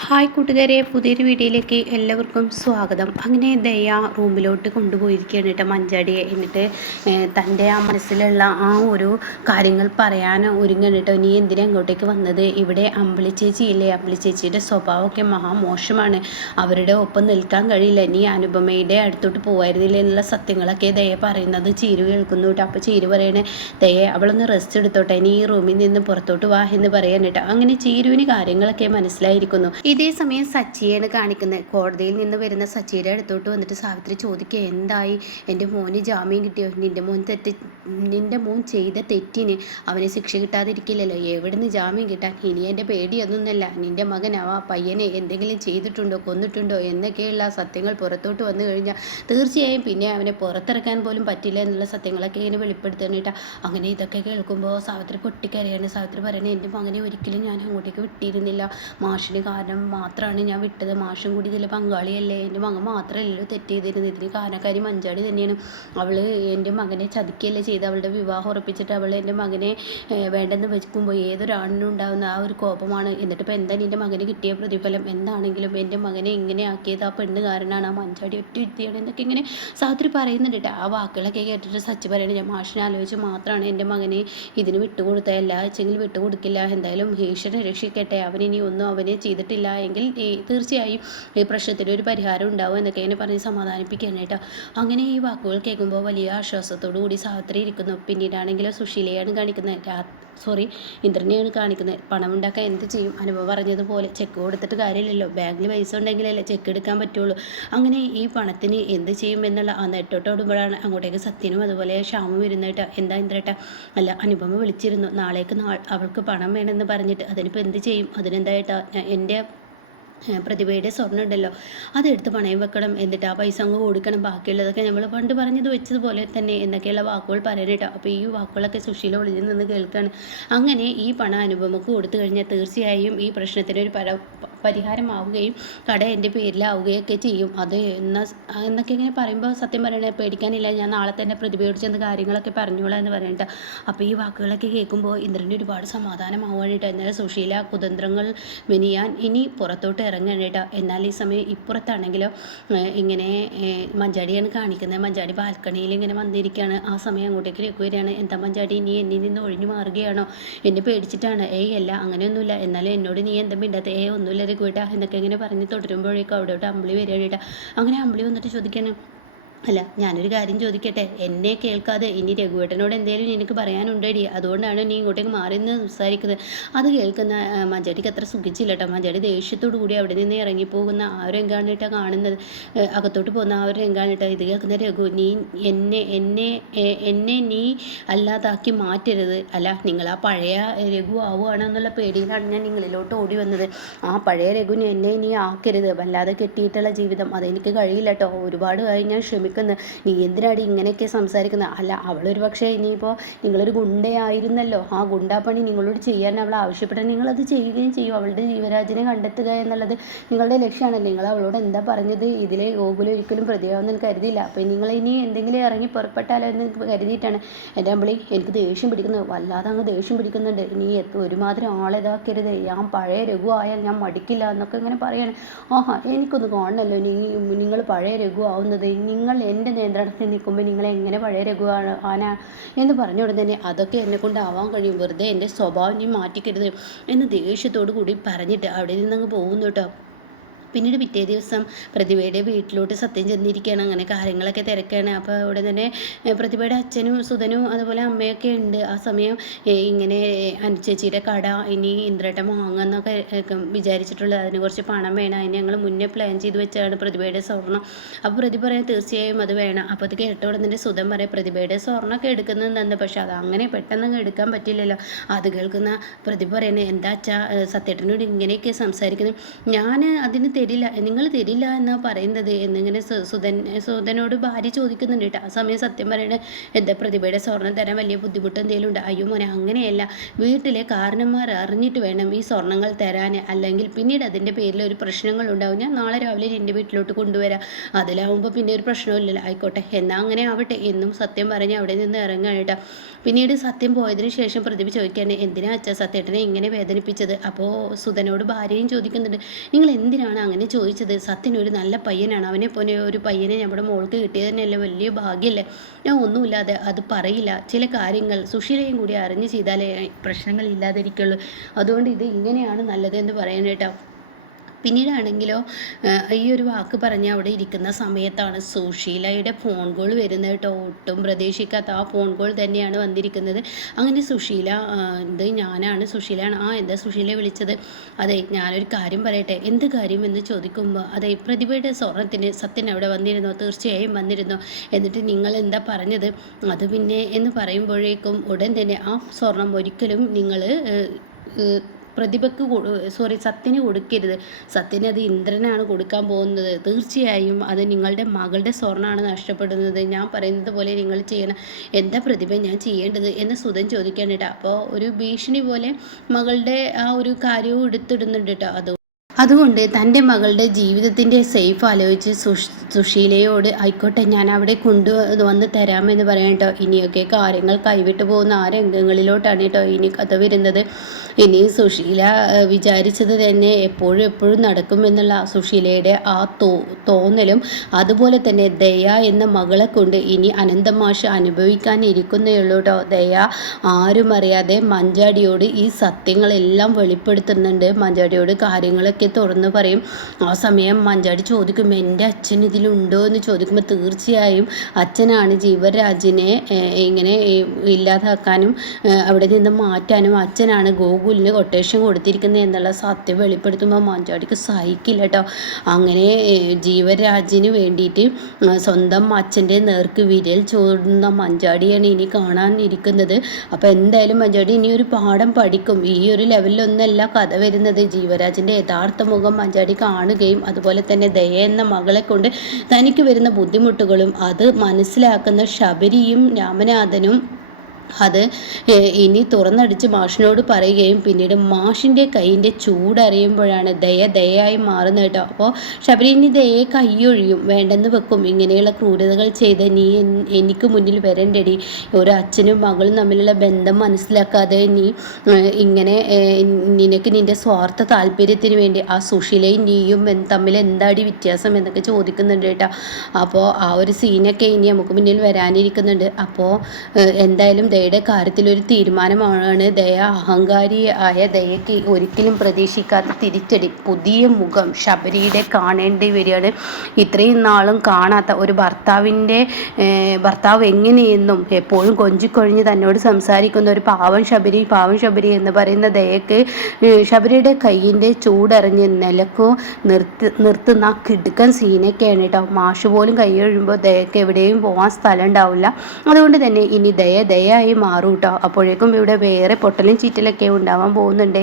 Hi കൂട്ടുകാരെ, പുതിയൊരു വീഡിയോയിലേക്ക് എല്ലാവർക്കും സ്വാഗതം. അങ്ങനെ ദയ റൂമിലോട്ട് കൊണ്ടുപോയിരിക്കുകയാണ് കേട്ടോ മഞ്ചാടിയെ. എന്നിട്ട് തൻ്റെ ആ മനസ്സിലുള്ള ആ ഒരു കാര്യങ്ങൾ പറയാൻ ഒരുങ്ങണം കേട്ടോ. നീ എന്തിനാ അങ്ങോട്ടേക്ക് വന്നത്? ഇവിടെ അമ്പിളി ചേച്ചി ഇല്ലേ? അമ്പിളി ചേച്ചിയുടെ സ്വഭാവമൊക്കെ മഹാമോശമാണ്. അവരുടെ ഒപ്പം നിൽക്കാൻ കഴിയില്ല. നീ അനുപമയുടെ അടുത്തോട്ട് പോകായിരുന്നില്ല എന്നുള്ള സത്യങ്ങളൊക്കെ ദയ പറയുന്നത് ചീരു കേൾക്കുന്നു കേട്ടോ. അപ്പോൾ ചീരു പറയണേ, ദയ അവളൊന്ന് റെസ്റ്റ് എടുത്തോട്ടെ, നീ ഈ റൂമിൽ നിന്ന് പുറത്തോട്ട് വാ എന്ന് പറയാൻ കേട്ടോ. അങ്ങനെ ചീരുവിന് കാര്യങ്ങളൊക്കെ മനസ്സിലായിരിക്കുന്നു. ഇതേ സമയം സച്ചിയാണ് കാണിക്കുന്നത്. കോടതിയിൽ നിന്ന് വരുന്ന സച്ചിയുടെ അടുത്തോട്ട് വന്നിട്ട് സാവിത്രി ചോദിക്കുക, എന്തായി? എൻ്റെ മോന് ജാമ്യം കിട്ടിയോ? നിൻ്റെ മോൻ ചെയ്ത തെറ്റിന് അവന് ശിക്ഷ കിട്ടാതിരിക്കില്ലല്ലോ. എവിടുന്ന് ജാമ്യം കിട്ടാൻ? ഇനി എൻ്റെ പേടിയൊന്നുമല്ല. നിൻ്റെ മകൻ ആ പയ്യനെ എന്തെങ്കിലും ചെയ്തിട്ടുണ്ടോ, കൊന്നിട്ടുണ്ടോ എന്നൊക്കെയുള്ള സത്യങ്ങൾ പുറത്തോട്ട് വന്നു കഴിഞ്ഞാൽ തീർച്ചയായും പിന്നെ അവനെ പുറത്തിറക്കാൻ പോലും പറ്റില്ല എന്നുള്ള സത്യങ്ങളൊക്കെ ഇങ്ങനെ വെളിപ്പെടുത്താനായിട്ടാണ്. അങ്ങനെ ഇതൊക്കെ കേൾക്കുമ്പോൾ സാവിത്രി പൊട്ടിക്കരയാണ്. സാവിത്രി പറയണേ, എൻ്റെ മകനെ ഒരിക്കലും ഞാൻ അങ്ങോട്ടേക്ക് വിട്ടിരുന്നില്ല. മാഷിന് കാരണം മാത്രമാണ് ഞാൻ വിട്ടത്. മാഷും കൂടി ഇതിൽ പങ്കാളിയല്ലേ. എൻ്റെ മകൻ മാത്രമല്ലല്ലോ തെറ്റ് ചെയ്തിരുന്നത്. ഇതിന് കാരണക്കാരി മഞ്ചാടി തന്നെയാണ്. അവൾ എൻ്റെ മകനെ ചതിക്കുകയല്ലേ ചെയ്ത്. അവളുടെ വിവാഹം ഉറപ്പിച്ചിട്ട് അവൾ എൻ്റെ മകനെ വേണ്ടെന്ന് വെക്കുമ്പോൾ ഏതൊരാണിനും ഉണ്ടാകുന്ന ആ ഒരു കോപമാണ്. എന്നിട്ട് ഇപ്പോൾ എന്താ നിൻ്റെ മകന് കിട്ടിയ പ്രതിഫലം? എന്താണെങ്കിലും എൻ്റെ മകനെ ഇങ്ങനെ ആക്കിയത് ആ പെണ്ണ് കാരനാണ്. ആ മഞ്ചാടി ഒറ്റ വ്യക്തിയാണ് എന്നൊക്കെ ഇങ്ങനെ സാവിത്രി പറയുന്നുണ്ട് കേട്ടോ. ആ വാക്കുകളൊക്കെ കേട്ടിട്ട് സച്ചി പറയണേ, ഞാൻ മാഷിനെ ആലോചിച്ച് മാത്രമാണ് എൻ്റെ മകനെ ഇതിന് വിട്ടുകൊടുത്തത്. എല്ലാ വെച്ചെങ്കിലും വിട്ടുകൊടുക്കില്ല. എന്തായാലും ഈശ്വരനെ രക്ഷിക്കട്ടെ. അവനിനി ഒന്നും അവനെ ചെയ്തിട്ടില്ല എങ്കിൽ തീർച്ചയായും ഈ പ്രശ്നത്തിന് ഒരു പരിഹാരം ഉണ്ടാവും എന്നൊക്കെ ഇങ്ങനെ പറഞ്ഞ് സമാധാനിപ്പിക്കാനായിട്ടോ. അങ്ങനെ ഈ വാക്കുകൾ കേൾക്കുമ്പോൾ വലിയ ആശ്വാസത്തോടു കൂടി സാവിത്രി ഇരിക്കുന്നു. പിന്നീടാണെങ്കിലും സുശീലയാണ് കാണിക്കുന്നത്. ഇന്ദ്രനെയാണ് കാണിക്കുന്നത്. പണം ഉണ്ടാക്കാൻ എന്ത് ചെയ്യും? അനുഭവം പറഞ്ഞതുപോലെ ചെക്ക് കൊടുത്തിട്ട് കാര്യമില്ലല്ലോ. ബാങ്കിൽ പൈസ ഉണ്ടെങ്കിലല്ലേ ചെക്ക് എടുക്കാൻ പറ്റുള്ളൂ. അങ്ങനെ ഈ പണത്തിന് എന്ത് ചെയ്യും എന്നുള്ള ആ നെട്ടോട്ടോടുമ്പോഴാണ് അങ്ങോട്ടേക്ക് സത്യനും അതുപോലെ ശ്യാമും വരുന്നേട്ടാ. എന്താ ഇന്ദ്രേട്ടാ? അല്ല, അനുപമ വിളിച്ചിരുന്നു നാളേക്ക് അവൾക്ക് പണം വേണമെന്ന് പറഞ്ഞിട്ട്. അതിനിപ്പോൾ എന്ത് ചെയ്യും? അതിനെന്തായിട്ടാ? എൻ്റെ പ്രതിഭയുടെ സ്വർണ്ണം ഉണ്ടല്ലോ, അതെടുത്ത് പണയം വെക്കണം. എന്നിട്ട് ആ പൈസ അങ്ങ് കൊടുക്കണം. ബാക്കിയുള്ളതൊക്കെ നമ്മൾ പണ്ട് പറഞ്ഞത് വെച്ചതുപോലെ തന്നെ എന്നൊക്കെയുള്ള വാക്കുകൾ പറയാനായിട്ടോ. അപ്പോൾ ഈ വാക്കുകളൊക്കെ സുശീല ഒളിഞ്ഞു നിന്ന് കേൾക്കുകയാണ്. അങ്ങനെ ഈ പണം അനുപമക്ക് കൊടുത്തു കഴിഞ്ഞാൽ തീർച്ചയായും ഈ പ്രശ്നത്തിനൊരു പരിഹാരമാവുകയും കട എൻ്റെ പേരിലാവുകയൊക്കെ ചെയ്യും. അത് എന്നൊക്കെ ഇങ്ങനെ പറയുമ്പോൾ സത്യം പറയണേ, പേടിക്കാനില്ല, ഞാൻ നാളെ തന്നെ പ്രതിഭയോട് ചെന്ന് കാര്യങ്ങളൊക്കെ പറഞ്ഞോളാം എന്ന് പറയണ്ട. അപ്പോൾ ഈ വാക്കുകളൊക്കെ കേൾക്കുമ്പോൾ ഇന്ദ്രൻ്റെ ഒരുപാട് സമാധാനമാവാനായിട്ട്. എന്നാലും സുശീല കുതന്ത്രങ്ങൾ മെനിയാൻ ഇനി പുറത്തോട്ട് ഇറങ്ങാനായിട്ടോ. എന്നാൽ ഈ സമയം ഇപ്പുറത്താണെങ്കിലോ ഇങ്ങനെ മഞ്ചാടിയാണ് കാണിക്കുന്നത്. മഞ്ചാടി ബാൽക്കണിയിൽ ഇങ്ങനെ വന്നിരിക്കുകയാണ്. ആ സമയം അങ്ങോട്ടേക്ക് വരികയാണ്. എന്താ മഞ്ചാടി, നീ എന്നിൽ നിന്ന് ഒഴിഞ്ഞു മാറുകയാണോ? എന്നെ പേടിച്ചിട്ടാണ്? അല്ല, അങ്ങനെയൊന്നുമില്ല. എന്നാലും എന്നോട് നീ എന്താ മിണ്ടാത്ത? ഒന്നുമില്ല രഘുവേട്ടാ എന്നൊക്കെ ഇങ്ങനെ പറഞ്ഞ് തുടരുമ്പോഴേക്കും അവിടോട്ട് അമ്പിളി വരികയാണ്. അങ്ങനെ അമ്പിളി വന്നിട്ട് ചോദിക്കാണ്, അല്ല, ഞാനൊരു കാര്യം ചോദിക്കട്ടെ? എന്നെ കേൾക്കാതെ ഇനി രഘുവേട്ടനോട് എന്തെങ്കിലും എനിക്ക് പറയാനുണ്ടേടി, അതുകൊണ്ടാണ് നീ ഇങ്ങോട്ടേക്ക് മാറി നിന്ന് സംസാരിക്കുന്നത്. അത് കേൾക്കുന്ന മഞ്ചാടിക്ക് അത്ര സുഖിച്ചില്ല കേട്ടോ. മഞ്ചാടി ദേഷ്യത്തോടു കൂടി അവിടെ നിന്ന് ഇറങ്ങിപ്പോകുന്ന ആ ഒരു രംഗാണിട്ടാണ് കാണുന്നത്. അകത്തോട്ട് പോകുന്ന ആ ഒരു രംഗാണിട്ടാ ഇത് കേൾക്കുന്ന രഘു. നീ എന്നെ നീ അല്ലാതാക്കി മാറ്റരുത്. അല്ല, നിങ്ങൾ ആ പഴയ രഘു ആവുകയാണോ എന്നുള്ള പേടിയിലാണ് ഞാൻ നിങ്ങളിലോട്ട് ഓടി വന്നത്. ആ പഴയ രഘുവിന് എന്നെ നീ ആക്കരുത്. വല്ലാതെ കെട്ടിയിട്ടുള്ള ജീവിതം അതെനിക്ക് കഴിയില്ല കേട്ടോ. ഒരുപാട് ഞാൻ ക്ഷമിക്കുന്നു. നീ എന്തിനാടി ഇങ്ങനെയൊക്കെ സംസാരിക്കുന്നത്? അല്ല, അവളൊരു പക്ഷേ ഇനിയിപ്പോൾ നിങ്ങളൊരു ഗുണ്ടയായിരുന്നല്ലോ. ആ ഗുണ്ടാപ്പണി നിങ്ങളോട് ചെയ്യാൻ അവൾ ആവശ്യപ്പെട്ടാൽ നിങ്ങളത് ചെയ്യുകയും ചെയ്യും. അവളുടെ ജീവരാജിനെ കണ്ടെത്തുക എന്നുള്ളത് നിങ്ങളുടെ ലക്ഷ്യമാണല്ലോ. നിങ്ങൾ അവളോട് എന്താ പറഞ്ഞത്? ഇതിലെ ഗോകുലം ഒരിക്കലും പ്രതിയാവുമെന്ന് കരുതിയില്ല. അപ്പോൾ നിങ്ങൾ ഇനി എന്തെങ്കിലും ഇറങ്ങി പുറപ്പെട്ടാലോ എന്ന് കരുതിയിട്ടാണ്. എൻ്റെ അമ്പിളി, എനിക്ക് ദേഷ്യം പിടിക്കുന്നത്, വല്ലാതെ അങ്ങ് ദേഷ്യം പിടിക്കുന്നുണ്ട്. നീ ഒരുമാതിരി ആളിതാക്കരുത്. ഞാൻ പഴയ രഘു ആയാൽ ഞാൻ മടിക്കില്ല എന്നൊക്കെ ഇങ്ങനെ പറയാണ്. ആഹാ, എനിക്കൊന്ന് കാണണമല്ലോ നിങ്ങൾ പഴയ രഘു ആവുന്നത്. നിങ്ങൾ എൻ്റെ നിയന്ത്രണത്തിൽ നിൽക്കുമ്പോൾ നിങ്ങൾ എങ്ങനെ പഴയ രഘു ആന എന്ന് പറഞ്ഞ ഉടനെ തന്നെ അതൊക്കെ എന്നെക്കൊണ്ട് ആവാൻ കഴിയും. വെറുതെ എൻ്റെ സ്വഭാവം നീ മാറ്റിക്കരുത് എന്ന് ദേഷ്യത്തോടു കൂടി പറഞ്ഞിട്ട് അവിടെ നിന്നങ്ങ് പോകുന്നു കേട്ടോ. പിന്നീട് പിറ്റേ ദിവസം പ്രതിഭയുടെ വീട്ടിലോട്ട് സത്യം ചെന്നിരിക്കുകയാണ്. അങ്ങനെ കാര്യങ്ങളൊക്കെ തിരക്കാണ്. അപ്പോൾ അവിടെ തന്നെ പ്രതിഭയുടെ അച്ഛനും സുധനും അതുപോലെ അമ്മയൊക്കെ ഉണ്ട്. ആ സമയം ഇങ്ങനെ അനുചേച്ചിയുടെ കട ഇനി ഇന്ദ്രേട്ടൻ വാങ്ങുന്നൊക്കെ വിചാരിച്ചിട്ടുള്ളത്. അതിന് കുറച്ച് പണം വേണം. അതിന് ഞങ്ങൾ മുന്നേ പ്ലാൻ ചെയ്ത് വെച്ചാണ് പ്രതിഭയുടെ സ്വർണ്ണം. അപ്പോൾ പ്രതിഭ പറയാൻ തീർച്ചയായും അത് വേണം. അപ്പോൾ അത് കേട്ട ഉടനെ സുധൻ പറയാം, പ്രതിഭയുടെ സ്വർണ്ണമൊക്കെ എടുക്കുന്നുണ്ടെന്ന്, പക്ഷെ അത് അങ്ങനെ പെട്ടെന്ന് എടുക്കാൻ പറ്റില്ലല്ലോ. അത് കേൾക്കുന്ന പ്രതിഭ പറയുന്നത്, എന്താ അച്ഛാ സത്യേട്ടനോട് ഇങ്ങനെയൊക്കെ സംസാരിക്കുന്നത്? ഞാൻ അതിന് തരില്ല എന്നാ പറയുന്നത് എന്നിങ്ങനെ സുധനോട് ഭാര്യ ചോദിക്കുന്നുണ്ട് കേട്ടോ. ആ സമയം സത്യം പറയണ എന്താ പ്രതിഭയുടെ സ്വർണം തരാൻ വലിയ ബുദ്ധിമുട്ട് എന്തെങ്കിലും ഉണ്ട്? അയ്യോ മോനെ, അങ്ങനെയല്ല, വീട്ടിലെ കാരണന്മാർ അറിഞ്ഞിട്ട് വേണം ഈ സ്വർണ്ണങ്ങൾ തരാൻ, അല്ലെങ്കിൽ പിന്നീട് അതിൻ്റെ പേരിൽ ഒരു പ്രശ്നങ്ങൾ ഉണ്ടാവും. ഞാൻ നാളെ രാവിലെ എൻ്റെ വീട്ടിലോട്ട് കൊണ്ടുവരാം, അതിലാവുമ്പോൾ പിന്നെ ഒരു പ്രശ്നമില്ലല്ലോ. ആയിക്കോട്ടെ, എന്നാൽ അങ്ങനെ ആവട്ടെ എന്നും സത്യം പറഞ്ഞ് അവിടെ നിന്ന് ഇറങ്ങാൻ കേട്ടോ. പിന്നീട് സത്യം പോയതിനു ശേഷം പ്രതിഭ ചോദിക്കുകയാണ്, എന്തിനാ അച്ഛാ സത്യേട്ടനെ ഇങ്ങനെ വേദനിപ്പിച്ചത്? അപ്പോൾ സുധനോട് ഭാര്യയും ചോദിക്കുന്നുണ്ട്, നിങ്ങൾ എന്തിനാണ് അങ്ങനെ ചോദിച്ചത്? സത്യൻ ഒരു നല്ല പയ്യനാണ്, അവനെ പോലെ ഒരു പയ്യനെ നമ്മുടെ മോൾക്ക് കിട്ടിയത് തന്നെയല്ലേ വലിയ ഭാഗ്യമല്ലേ. ഞാൻ ഒന്നുമില്ലാതെ അത് പറയില്ല, ചില കാര്യങ്ങൾ സുശീലയും കൂടി അറിഞ്ഞ് ചെയ്താലേ പ്രശ്നങ്ങൾ ഇല്ലാതിരിക്കുള്ളൂ, അതുകൊണ്ട് ഇത് ഇങ്ങനെയാണ് നല്ലത് എന്ന് പറയാനേട്ടോ. പിന്നീടാണെങ്കിലോ ഈ ഒരു വാക്ക് പറഞ്ഞ് അവിടെ ഇരിക്കുന്ന സമയത്താണ് സുശീലയുടെ ഫോൺ കോൾ വരുന്നത് കേട്ടോ. ഒട്ടും പ്രതീക്ഷിക്കാത്ത ആ ഫോൺ കോൾ തന്നെയാണ് വന്നിരിക്കുന്നത്. അങ്ങനെ സുശീല, ഇത് ഞാനാണ്, സുശീലയാണ്. എന്താ സുശീല വിളിച്ചത്? അതെ, ഞാനൊരു കാര്യം പറയട്ടെ. എന്ത് കാര്യം എന്ന് ചോദിക്കുമ്പോൾ, അതെ, പ്രതിഭയുടെ സ്വർണത്തിന് സത്യൻ അവിടെ വന്നിരുന്നോ? തീർച്ചയായും വന്നിരുന്നു. എന്നിട്ട് നിങ്ങൾ എന്താ പറഞ്ഞത്? അത് പിന്നെ എന്ന് പറയുമ്പോഴേക്കും ഉടൻ തന്നെ ആ സ്വർണം ഒരിക്കലും നിങ്ങൾ പ്രതിഭയ്ക്ക് സത്യന് കൊടുക്കരുത്. സത്യന് അത് ഇന്ദ്രനാണ് കൊടുക്കാൻ പോകുന്നത്. തീർച്ചയായും അത് നിങ്ങളുടെ മകളുടെ സ്വർണ്ണമാണ് നഷ്ടപ്പെടുന്നത്. ഞാൻ പറയുന്നത് പോലെ നിങ്ങൾ ചെയ്യണം. എന്താ പ്രതിഭ ഞാൻ ചെയ്യേണ്ടത് എന്ന് സുധൻ ചോദിക്കാൻ കേട്ടോ. അപ്പോൾ ഒരു ഭീഷണി പോലെ മകളുടെ ആ ഒരു കാര്യവും എടുത്തിടുന്നുണ്ട് കേട്ടോ. അതുകൊണ്ട് തൻ്റെ മകളുടെ ജീവിതത്തിൻ്റെ സേഫ് ആലോചിച്ച് സുശീലയോട്, ആയിക്കോട്ടെ, ഞാൻ അവിടെ കൊണ്ടുവന്ന് തരാമെന്ന് പറയാം കേട്ടോ. ഇനിയൊക്കെ കാര്യങ്ങൾ കൈവിട്ടു പോകുന്ന ആ രംഗങ്ങളിലോട്ടാണ് കേട്ടോ ഇനി കഥ വരുന്നത്. ഇനി സുശീല വിചാരിച്ചത് തന്നെ എപ്പോഴും നടക്കുമെന്നുള്ള സുശീലയുടെ ആ തോന്നലും, അതുപോലെ തന്നെ ദയ എന്ന മകളെ കൊണ്ട് ഇനി അനന്തമാഷ് അനുഭവിക്കാനിരിക്കുന്നേ ഉള്ളൂ കേട്ടോ. ദയ ആരും അറിയാതെ മഞ്ചാടിയോട് ഈ സത്യങ്ങളെല്ലാം വെളിപ്പെടുത്തുന്നുണ്ട്. മഞ്ചാടിയോട് കാര്യങ്ങളൊക്കെ തുറന്ന് പറയും. ആ സമയം മഞ്ചാടി ചോദിക്കും, എൻ്റെ അച്ഛൻ ഇതിലുണ്ടോ എന്ന് ചോദിക്കുമ്പോൾ, തീർച്ചയായും അച്ഛനാണ് ജീവരാജിനെ ഇങ്ങനെ ഇല്ലാതാക്കാനും അവിടെ നിന്ന് മാറ്റാനും അച്ഛനാണ് ഗോകുലിന് കൊട്ടേഷൻ കൊടുത്തിരിക്കുന്നത് എന്നുള്ള സത്യം വെളിപ്പെടുത്തുമ്പോൾ മഞ്ചാടിക്ക് സഹിക്കില്ല കേട്ടോ. അങ്ങനെ ജീവരാജിന് വേണ്ടിയിട്ട് സ്വന്തം അച്ഛൻ്റെ നേർക്ക് വിരൽ ചൂടുന്ന മഞ്ചാടിയാണ് ഇനി കാണാൻ ഇരിക്കുന്നത്. അപ്പോൾ എന്തായാലും മഞ്ചാടി ഇനി ഒരു പാഠം പഠിക്കും. ഈ ഒരു ലെവലിലൊന്നല്ല കഥ വരുന്നത്. ജീവരാജിൻ്റെ യഥാർത്ഥ മുഖം മഞ്ചാടി കാണുകയും അതുപോലെ തന്നെ ദയ എന്ന മകളെ കൊണ്ട് തനിക്ക് വരുന്ന ബുദ്ധിമുട്ടുകളും അത് മനസ്സിലാക്കുന്ന ശബരിയും രാമനാഥനും അത് ഇനി തുറന്നടിച്ച് മാഷിനോട് പറയുകയും പിന്നീട് മാഷിൻ്റെ കൈയിൻ്റെ ചൂടറിയുമ്പോഴാണ് ദയയായി മാറുന്നത് കേട്ടോ. അപ്പോൾ ശബരിനി ദയയെ കൈയൊഴിയും, വേണ്ടെന്ന് വെക്കും. ഇങ്ങനെയുള്ള ക്രൂരതകൾ ചെയ്ത് നീ എനിക്ക് മുന്നിൽ വരണ്ടടി. ഒരു അച്ഛനും മകളും തമ്മിലുള്ള ബന്ധം മനസ്സിലാക്കാതെ നീ ഇങ്ങനെ നിനക്ക് നിൻ്റെ സ്വാർത്ഥ താല്പര്യത്തിന് വേണ്ടി ആ സുശീലയും നീയും തമ്മിൽ എന്താടി വ്യത്യാസം എന്നൊക്കെ ചോദിക്കുന്നുണ്ട് കേട്ടോ. അപ്പോൾ ആ ഒരു സീനൊക്കെ ഇനി നമുക്ക് മുന്നിൽ വരാനിരിക്കുന്നുണ്ട്. അപ്പോൾ എന്തായാലും ദയയുടെ കാര്യത്തിലൊരു തീരുമാനമാണ്. ദയ അഹങ്കാരിയായ ദയയ്ക്ക് ഒരിക്കലും പ്രതീക്ഷിക്കാത്ത തിരിച്ചടി, പുതിയ മുഖം ശബരിയുടെ കാണേണ്ടി വരികയാണ്. ഇത്രയും നാളും കാണാത്ത ഒരു ഭർത്താവ് എങ്ങനെയെന്നും എപ്പോഴും കൊഞ്ചിക്കൊഴിഞ്ഞ് തന്നോട് സംസാരിക്കുന്ന ഒരു പാവം ശബരി എന്ന് പറയുന്ന ദയക്ക് ശബരിയുടെ കയ്യിൻ്റെ ചൂടറിഞ്ഞ് നിലക്കോ നിർത്തുന്ന ആ കിടുക്കൻ സീനൊക്കെയാണ് കേട്ടോ. മാഷ് പോലും കൈ കഴിയുമ്പോൾ ദയക്ക് എവിടെയും പോകാൻ സ്ഥലം ഉണ്ടാവില്ല. അതുകൊണ്ട് തന്നെ ഇനി ദയായി മാറും കേട്ടോ. അപ്പോഴേക്കും ഇവിടെ വേറെ പൊട്ടലും ചീറ്റലൊക്കെ ഉണ്ടാവാൻ പോകുന്നുണ്ട്.